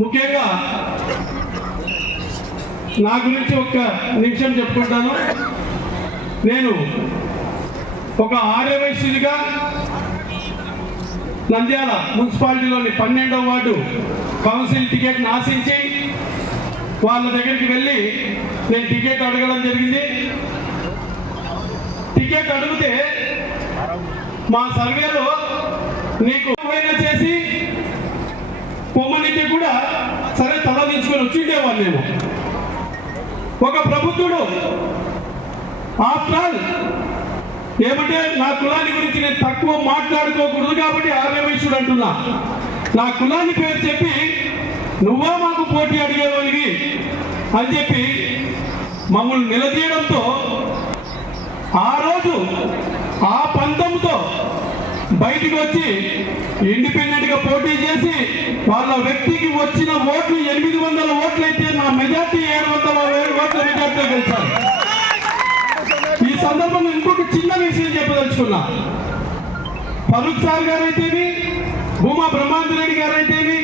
ముఖ్యంగా నా గురించి ఒక్క నిమిషం చెప్పుకుంటాను. నేను ఒక ఆర్యవైశ్యుడిగా నంద్యాల మున్సిపాలిటీలోని 12వ వార్డు కౌన్సిల్ టికెట్ను ఆశించి వాళ్ళ దగ్గరికి వెళ్ళి నేను టికెట్ అడగడం జరిగింది. టికెట్ అడిగితే మా సర్వేలో నీకు ఏమైనా చేసి పొమ్మనికి కూడా సరే తలదించుకొని వచ్చిండేవాళ్ళు. నేను ఒక ప్రభుత్వుడు ఆఫ్టర్ ఆల్ ఏమంటే నా కులాన్ని గురించి నేను తక్కువ మాట్లాడుకోకూడదు కాబట్టి ఆర్యవైశ్యుడు అంటున్నా. నా కులాన్ని పేరు చెప్పి నువ్వా మాకు పోటీ అడిగేవాడివి అని చెప్పి మమ్మల్ని నిలదీయడంతో ఆ రోజు ఆ పంతంతో బయటికి వచ్చి ఇండిపెండెంట్గా పోటీ చేసి వాళ్ళ వ్యక్తికి వచ్చిన ఓట్లు 800 ఓట్లు అయితే నా మెజార్టీ 700 ఓట్ల మెజార్టీతో గెలిచారు. ఈ సందర్భంలో ఇంకొక చిన్న విషయం చెప్పదలుచుకున్నా. ఫరూక్ సార్ గారైతేమి, భూమా బ్రహ్మాందరెడ్డి గారైతేమి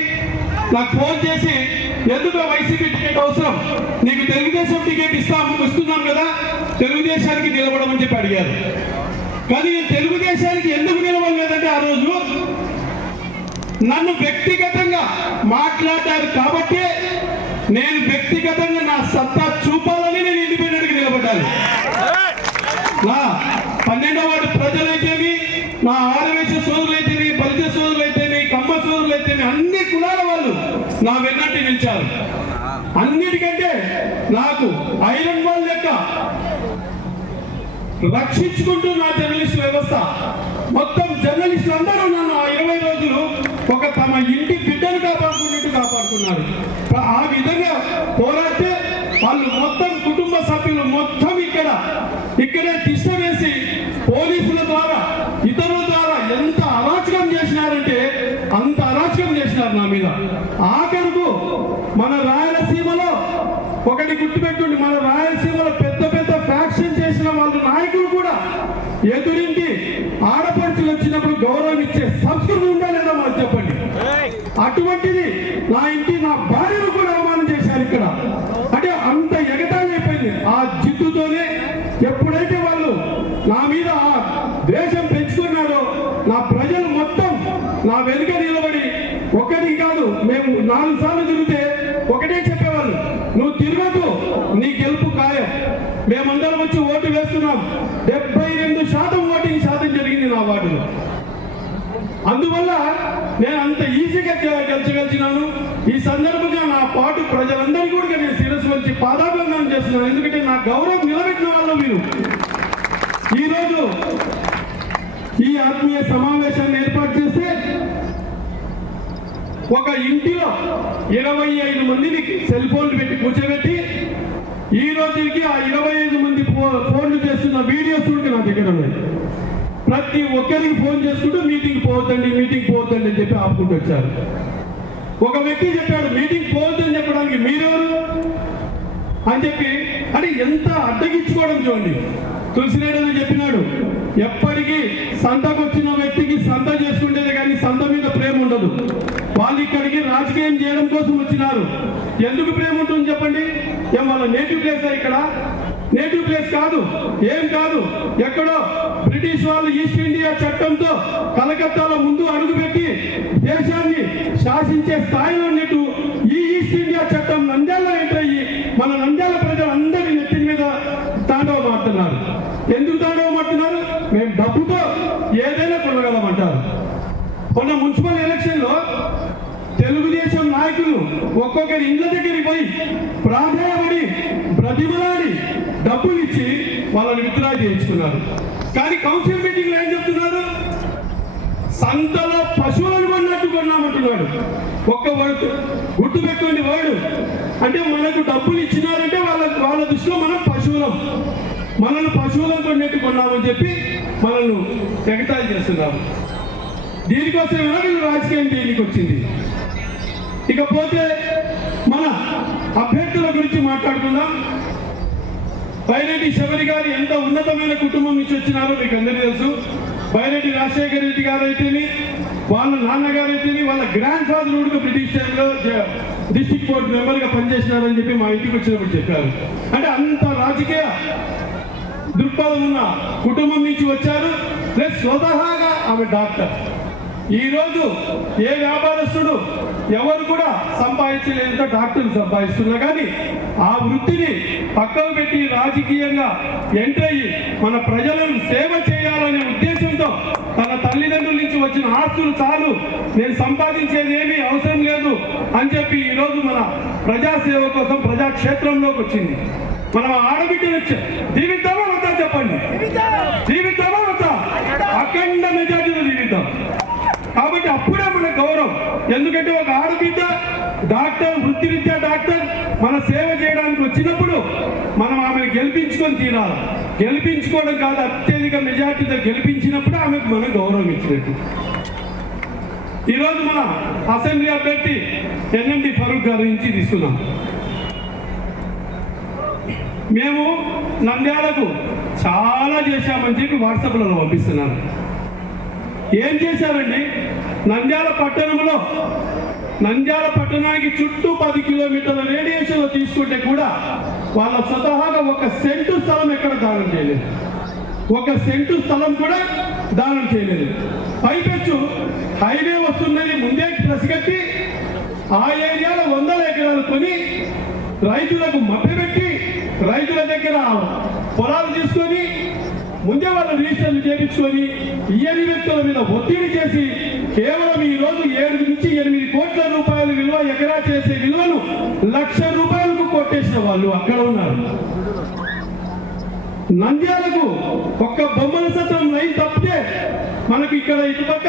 నాకు ఫోన్ చేసి ఎందుకు వైసీపీ టికెట్ అవసరం, నీకు తెలుగుదేశం టికెట్ ఇస్తున్నాం కదా, తెలుగుదేశానికి నిలబడమని చెప్పి అడిగారు. కానీ నేను తెలుగుదేశానికి ఎందుకు నిలబడలేదంటే ఆ రోజు నన్ను వ్యక్తిగతంగా మాట్లాడారు కాబట్టి నేను వ్యక్తిగతంగా నా సత్తా చూపాలని నేను ఇండిపెండెంట్గా నిలబడ్డాను. నా 12వ వార్డు ప్రజలైతేమి, నా ఆర్యవైశ్య సోదరులైతేమి, బలిజ సోదరులైతేమి, కమ్మ సోదరులైతేమి అన్ని కులాల వాళ్ళు నా వెన్నట్టు నిలిచారు. అన్నిటికంటే నాకు ఐరన్ వాల్ లెక్క రక్షించుకుంటూ నా జర్నలిస్ట్ వ్యవస్థ మొత్తం జర్నలిస్టులు అందరూ నన్ను ఆ 20 రోజులు ఒక తమ ఇంటి బిడ్డను కాపాడుకున్నట్టు కాపాడుకున్నారు. ఆ విధంగా పోరాడితే వాళ్ళు మొత్తం కుటుంబ సభ్యులు మొత్తం ఇక్కడే తిష్ట వేసి పోలీసుల ద్వారా ఇతరుల ద్వారా ఎంత అరాచకం చేసినారంటే అంత అరాచకం చేసినారు నా మీద. ఆఖరుకు మన రాయలసీమలో ఒకటి గుర్తుపెట్టుండి, మన రాయలసీమలో పెద్ద పెద్ద ఫ్యాక్షన్ చేసిన వాళ్ళ నాయకులు కూడా ఎదురింటి ఆడపడుచులు వచ్చినప్పుడు గౌరవం ఇచ్చే సంస్కృతి ఉందా లేదా మాకు చెప్పండి. అటువంటిది నా ఇంటి నా భార్యను కూడా అవమానం చేశారు ఇక్కడ. అంటే అంత ఎగతాళి అయిపోయింది. ఆ జిద్దుతోనే ఎప్పుడైతే వాళ్ళు నా మీద ఆ ద్వేషం పెంచుకున్నారో నా ప్రజలు మొత్తం నా వెనుక నిలబడి ఒకటి కాదు మేము 4 సార్లు తిరిగితే ఒకటే చెప్పేవాళ్ళు, నువ్వు తిరగదు నీ గెలుపు ఖాయం. మేమందరం వచ్చి ఓటు వేస్తున్నాం. 72% ఓటింగ్ శాతం జరిగింది నా వార్డులో. అందువల్ల నేను అంత ఈజీగా గెలిచగలిచినాను. ఈ సందర్భంగా నా పాటు ప్రజలందరికీ కూడా నేను శిరస్సు వచ్చి పాదాభివందనం చేస్తున్నాను. ఎందుకంటే నా గౌరవం నిలబెట్టిన వాళ్ళు మీరు. ఈరోజు ఈ ఆత్మీయ సమావేశాన్ని ఏర్పాటు చేస్తే ఒక ఇంటిలో 25 మందిని సెల్ ఫోన్లు పెట్టి కూర్చోబెట్టి ఈ రోజుకి ఆ 25 మంది ఫోన్లు చేస్తున్న వీడియోస్ కూడా నా దగ్గర ఉన్నాయి. ప్రతి ఒక్కరికి ఫోన్ చేసుకుంటూ మీటింగ్ పోవద్దండి అని చెప్పి ఆపుకుంటూ వచ్చారు. ఒక వ్యక్తి చెప్పాడు మీటింగ్ పోవద్దని చెప్పడానికి మీరెవరు అని చెప్పి. అని ఎంత అడ్డగించుకోవడం చూడండి. తులసిరెడ్డి అని చెప్పినాడు, ఎప్పటికీ సంతకు వచ్చిన వ్యక్తికి సంత చేసుకుంటేనే కానీ సంత మీద ప్రేమ ఉండదు. వాళ్ళు ఇక్కడికి రాజకీయం చేయడం కోసం వచ్చినారు. ఎందుకు ప్రేమ ఉంటుంది చెప్పండి? ఏం వాళ్ళ నేటివ్ ప్లేసా? ఇక్కడ నేటివ్ ప్లేస్ కాదు, ఏం కాదు. ఎక్కడో బ్రిటిష్ వాళ్ళు ఈస్ట్ ఇండియా చట్టంతో కలకత్తాలో ముందు అడుగుపెట్టి దేశాన్ని శాసించే స్థాయిలో ఉన్నట్టు ఈ ఈస్ట్ ఇండియా చట్టం నంద్యాలలో ఎంటర్ అయ్యి మన నంద్యాల ప్రజలందరి నెత్తి మీద తాండవం ఆడుతున్నారు. ఎందుకు తాండవం ఆడుతున్నారు? మేము డబ్బుతో ఏదైనా కొనగలమంటారు. మొన్న మున్సిపల్ ఎలక్షన్లో తెలుగుదేశం నాయకులు ఒక్కొక్కరి ఇళ్ల దగ్గరికి పోయి ప్రాధాయపడి బ్రతిమలాడి డబ్బులు ఇచ్చి వాళ్ళని విత్డ్రా చేయించుకున్నారు. కానీ కౌన్సిల్ మీటింగ్లో ఏం చెప్తున్నారు? సంతలో పశువులను కొన్నట్టు కొన్నామంటున్నాడు. ఒక్క వర్డ్ గుర్తుపెట్టుకోండి. వర్డ్ అంటే మనకు డబ్బులు ఇచ్చినారంటే వాళ్ళ దృష్టిలో మనం పశువులం, మనల్ని పశువులను కొన్నట్టు కొన్నామని చెప్పి మనల్ని ఎగతాళి చేస్తున్నాము. దీనికోసమైనా వీళ్ళు రాజకీయం చేయడానికి వచ్చింది. ఇకపోతే మన అభ్యర్థుల గురించి మాట్లాడుకుందాం. బైరెడ్డి శబరి గారు ఎంత ఉన్నతమైన కుటుంబం నుంచి వచ్చినారో మీకు అందరికీ తెలుసు. బైరెడ్డి రాజశేఖర రెడ్డి గారు అయితేమి, వాళ్ళ నాన్నగారు అయితే వాళ్ళ గ్రాండ్ ఫాదర్ కూడా బ్రిటిష్ టైంలో డిస్ట్రిక్ట్ కోర్టు మెంబర్గా పనిచేసినారని చెప్పి మా ఇంటికి వచ్చినప్పుడు చెప్పారు. అంటే అంత రాజకీయ దృక్పథం ఉన్న కుటుంబం నుంచి వచ్చారు. ప్లస్ స్వతహాగా ఆమె డాక్టర్. ఈరోజు ఏ వ్యాపారస్తుడు ఎవరు కూడా సంపాదించలేదంటే డాక్టర్లు సంపాదిస్తున్నారు. కానీ ఆ వృత్తిని పక్కకు పెట్టి రాజకీయంగా ఎంటర్ అయ్యి మన ప్రజలను సేవ చేయాలనే ఉద్దేశంతో తన తల్లిదండ్రుల నుంచి వచ్చిన ఆస్తులు చాలు, నేను సంపాదించేది ఏమీ అవసరం లేదు అని చెప్పి ఈరోజు మన ప్రజాసేవ కోసం ప్రజాక్షేత్రంలోకి వచ్చింది. మనం ఆడబిడ్డను జీవితామా వద్దా చెప్పండి, జీవితామా వద్దా? అఖండ మెజార్టీలో జీవితం. కాబట్టి అప్పుడే మన గౌరవం. ఎందుకంటే ఒక ఆడబిడ్డ డాక్టర్, వృత్తిరీత్యా డాక్టర్ మన సేవ చేయడానికి వచ్చినప్పుడు మనం ఆమెను గెలిపించుకొని తీరాలి. గెలిపించుకోవడం కాదు, అత్యధిక మెజార్టీతో గెలిపించినప్పుడు ఆమెకు మనం గౌరవం ఇచ్చినట్టు. ఈరోజు మన అసెంబ్లీ అభ్యర్థి ఎన్ఎండి ఫరూక్ గారి నుంచి తీసుకున్నాం. మేము నంద్యాలకు చాలా చేశామని చెప్పి వాట్సాప్లలో పంపిస్తున్నాను. ఏం చేశారండి? నంద్యాల పట్టణానికి చుట్టూ 10 కిలోమీటర్ల రేడియేషన్లో తీసుకుంటే కూడా వాళ్ళ స్వతహాగా 1 సెంటు స్థలం ఎక్కడ దానం చేయలేదు. 1 సెంటు స్థలం కూడా దానం చేయలేదు. పైపెచ్చు హైవే వస్తుందని ముందే ప్రసిగట్టి ఆ ఏరియాలో 100 ఎకరాలు కొని రైతులకు మభ్యపెట్టి రైతుల దగ్గర పొలాలు తీసుకొని ముందే వాళ్ళ రిజిస్టర్లు చేయించుకొని ఇయ్యని వ్యక్తుల మీద ఒత్తిడి చేసి కేవలం ఈ రోజు 7 నుంచి 8 కోట్ల రూపాయల విలువ ఎకరా చేసే విలువను 1,00,000 రూపాయలకు కొట్టేసిన వాళ్ళు అక్కడ ఉన్నారు. నంద్యాలకు ఒక్క బొమ్మల సత్రం లైన్ తప్పితే మనకి ఇక్కడ ఇటుపక్క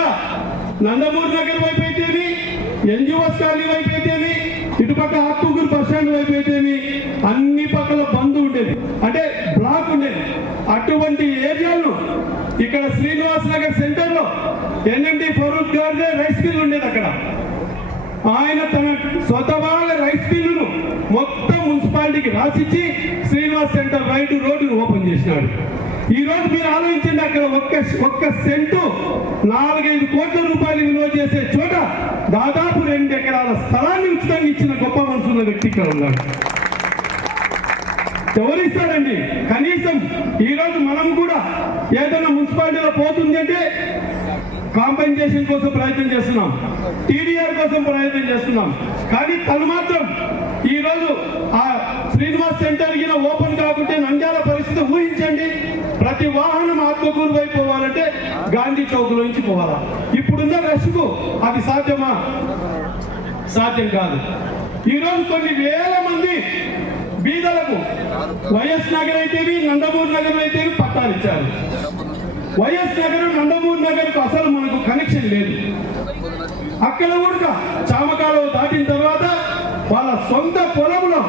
నందమూరి నగర్ వైపు అయితేమి, ఎన్జిఓస్ కాలనీ వైపు అయితేమి, ఇటుపక్క ఆత్మకూరు బస్ స్టాండ్ వైపు అయితేమి అన్ని పక్కల బంద్ ఉండేది, అంటే బ్లాక్ ఉండేది. అటువంటి ఏరియాలను ఇక్కడ శ్రీనివాస్ నగర్ సెంటర్ లో ఎన్ఎండి ఫరూక్ గారిదే రైస్ మిల్ ఉండేది. అక్కడ ఆయన తన స్వతహాగా రైస్ మిల్లును మొత్తం మున్సిపాలిటీకి రాసిచ్చి శ్రీనివాస్ సెంటర్ రైట్ రోడ్డును ఓపెన్ చేసినాడు. ఈ రోజు మీరు ఆలోచించండి, అక్కడ ఒక్క సెంటు 4-5 కోట్ల రూపాయలు విలువ చేసే చోట దాదాపు 2 ఎకరాల స్థలాన్ని ఉచితంగా ఇచ్చిన గొప్ప మనసున్న వ్యక్తి ఇక్కడ ఉన్నాడు. ఎవరిస్తారండి? కనీసం ఈరోజు మనం కూడా ఏదైనా మున్సిపాలిటీలో పోతుంది అంటే కాంపెన్సేషన్ కోసం ప్రయత్నం చేస్తున్నాం, టీడీఆర్ కోసం ప్రయత్నం చేస్తున్నాం. కానీ తను మాత్రం ఈరోజు ఆ శ్రీనివాస్ సెంటర్ కింద ఓపెన్ కాకుంటే నంద్యాల పరిస్థితి ఊహించండి. ప్రతి వాహనం ఆత్మకూరు వైపు పోవాలంటే గాంధీ చౌక్ నుంచి పోవాలా? ఇప్పుడున్న రష్కు అది సాధ్యమా? సాధ్యం కాదు. ఈరోజు కొన్ని వేల మంది బీదలకు వైఎస్ నగర్ అయితేవి, నందమూరి నగర్ అయితేవి పట్టాలు ఇచ్చారు. వైఎస్ నగర్, నందమూరి నగర్కు అసలు మనకు కనెక్షన్ లేదు. అక్కడ కూడా చామకాలం దాటిన తర్వాత వాళ్ళ సొంత పొలంలో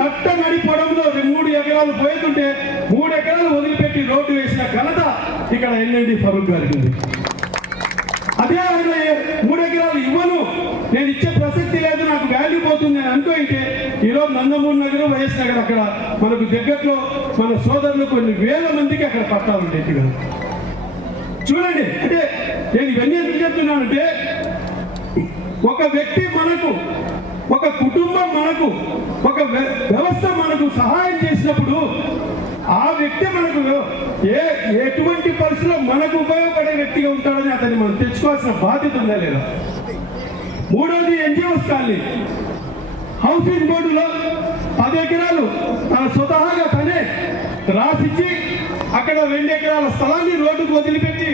నట్ట నడి పొలంలో 3 ఎకరాలు పోతుంటే 3 ఎకరాలు వదిలిపెట్టి రోడ్డు వేసిన ఘనత ఇక్కడ ఎన్ఎండి ఫరూక్ గారికి ఉంది. అదే ఆయన 3 ఎకరాలు ఇవ్వను, నేను ఇచ్చే ప్రసక్తి లేదు, నాకు వాల్యూ పోతుంది అని అనుకుంటే ఈరోజు నందమూరి నగర్, వైఎస్ నగర్ అక్కడ మనకు దగ్గరలో మన సోదరులు కొన్ని వేల మందికి అక్కడ పట్టాలుండేది కదా. చూడండి, అంటే నేను ఇవన్నీ ఎందుకు చెప్తున్నానంటే ఒక వ్యక్తి మనకు, ఒక కుటుంబం మనకు, ఒక వ్యవస్థ మనకు సహాయం చేసినప్పుడు ఆ వ్యక్తి మనకు ఎటువంటి పరిస్థితిలో మనకు ఉపయోగపడే వ్యక్తిగా ఉంటాడని అతన్ని మనం తెచ్చుకోవాల్సిన బాధ్యత ఉందా లేదా? మూడోది ఎన్జిఓస్ కాలనీ హౌసింగ్ బోర్డులో 10 ఎకరాలు తన స్వతహాగా తనే రాసిచ్చి అక్కడ 2 ఎకరాల స్థలాన్ని రోడ్డుకు వదిలిపెట్టి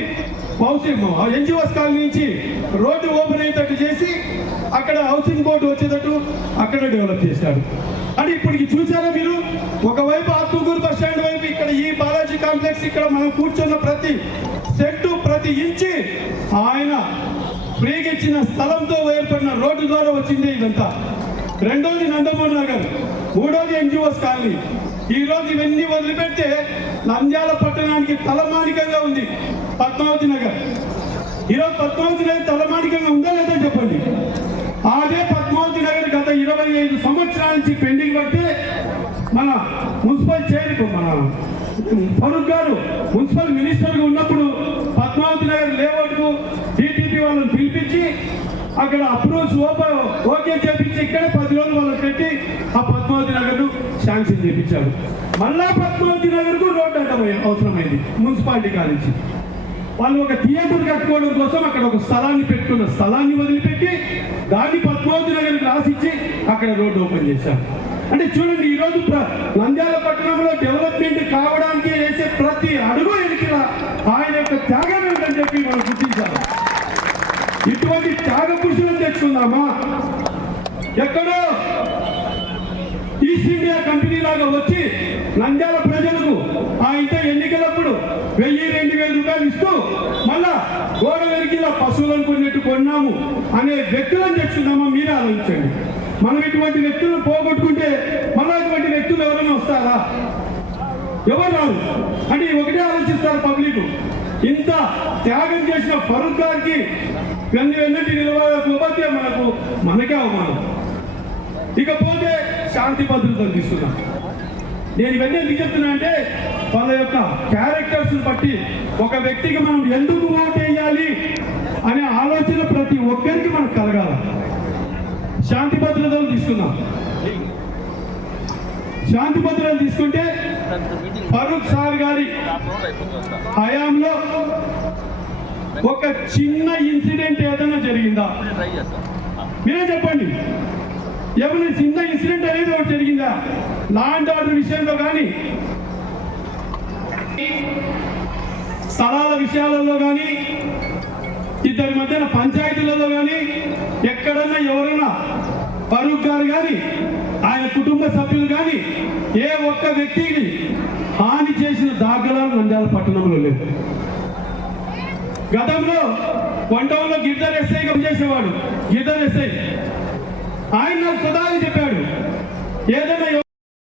ఎన్జిఓస్ కాలనీ నుంచి రోడ్డు ఓపెన్ అయ్యేటట్టు చేసి అక్కడ హౌసింగ్ బోర్డు వచ్చేటట్టు అక్కడ డెవలప్ చేశాడు. అంటే ఇప్పటికి చూసారా మీరు, ఒకవైపు ఆత్మకూరు బస్ స్టాండ్ వైపు ఇక్కడ ఈ బాలాజీ కాంప్లెక్స్ ఇక్కడ మనం కూర్చున్న ప్రతి సెంటు, ప్రతి ఇంచి ఆయన ఫ్రీగా ఇచ్చిన స్థలంతో ఏర్పడిన రోడ్డు ద్వారా వచ్చిందే ఇదంతా. రెండోది నందమూరి నగర్, మూడోది ఎన్జిఓస్ కాలనీ. ఈరోజు ఇవన్నీ వదిలిపెడితే నంద్యాల పట్టణానికి తలమానికంగా ఉంది పద్మావతి నగర్. ఈరోజు పద్మావతి నగర్ తలమానికంగా ఉందా లేదా చెప్పండి. అదే పద్మావతి నగర్ గత 25 సంవత్సరాల నుంచి పెండింగ్ పడితే మన మున్సిపల్ మన ఫరూక్ గారు మున్సిపల్ మినిస్టర్గా ఉన్నప్పుడు పద్మావతి నగర్ లేఅవుట్కు DTP ఆర్డబ్ల్యూపీ వాళ్ళని పిలిపించి అక్కడ అప్రూవ్స్ ఓకే చేపించి ఇక్కడ 10 రోజులు వాళ్ళకి పెట్టి ఆ పద్మావతి నగర్ శాంక్షన్ చేయించారు. మళ్ళా పద్మావతి నగర్కు రోడ్డు అడ్డం అవసరమైంది మున్సిపాలిటీ కానించి. వాళ్ళు ఒక థియేటర్ కట్టుకోవడం కోసం అక్కడ ఒక స్థలాన్ని పెట్టుకున్న స్థలాన్ని వదిలిపెట్టి దాన్ని పద్మావతి నగర్కి రాసిచ్చి అక్కడ రోడ్డు ఓపెన్ చేశారు. అంటే చూడండి, ఈరోజు నంద్యాల పట్టణంలో డెవలప్మెంట్ కావడానికి వేసే ప్రతి అడుగు వెనుక ఆయన యొక్క త్యాగం ఏంటని చెప్పి మనం గుర్తించాలి. ఇటువంటి త్యాగ పురుషులను తెచ్చుకుందామా? ఎక్కడో ఈస్ట్ ఇండియా కంపెనీ లాగా వచ్చి నంద్యాల ప్రజలకు ఆ ఇంత ఎన్నికలప్పుడు 1000-2000 రూపాయలు ఇస్తూ మళ్ళా గోడ వెనకిలా పశువులను కొన్నట్టు కొన్నాము అనే వ్యక్తులను తెచ్చుకుందామా? మీరే ఆలోచించండి. మనం ఇటువంటి వ్యక్తులను పోగొట్టుకుంటే మళ్ళా ఇటువంటి వ్యక్తులు ఎవరైనా వస్తారా? ఎవరు రాదు. అంటే ఒకటే ఆలోచిస్తారు పబ్లిక్. ఇంత త్యాగం చేసిన ఫరూక్ గారికి వెన్నటి నిలబడకపోతే మనకే అవమానం. ఇకపోతే శాంతి భద్రతలు తీసుకున్నాం. నేను ఇవన్నీ ఎందుకు చెప్తున్నా అంటే వాళ్ళ యొక్క క్యారెక్టర్స్ బట్టి ఒక వ్యక్తికి మనం ఎందుకు ఓటు వేయాలి అనే ఆలోచన ప్రతి ఒక్కరికి మనకు కలగాలి. శాంతి భద్రతలు తీసుకున్నాం. శాంతి భద్రతలు తీసుకుంటే ఫరూక్ సార్ గారి హయాంలో ఒక చిన్న ఇన్సిడెంట్ ఏదైనా జరిగిందా? మీరే చెప్పండి. ఏమైనా చిన్న ఇన్సిడెంట్ అనేది ఒకటి జరిగిందా? లా అండ్ ఆర్డర్ విషయంలో కానీ, స్థలాల విషయాలలో కానీ, ఇద్దరి మధ్యన పంచాయతీలలో కానీ ఎక్కడన్నా ఎవరైనా ఫరూక్ గారు కానీ ఆయన కుటుంబ సభ్యులు కానీ ఏ ఒక్క వ్యక్తిని హాని చేసిన దాఖలాలు నంద్యాల పట్టణంలో లేదు. గతంలో వంటంలో గిద్దర్ ఎస్ఐగా చేసేవాడు. గిద్దర్ ఎస్ఐ ఆయన నాకు సదాగా చెప్పాడు, ఏదో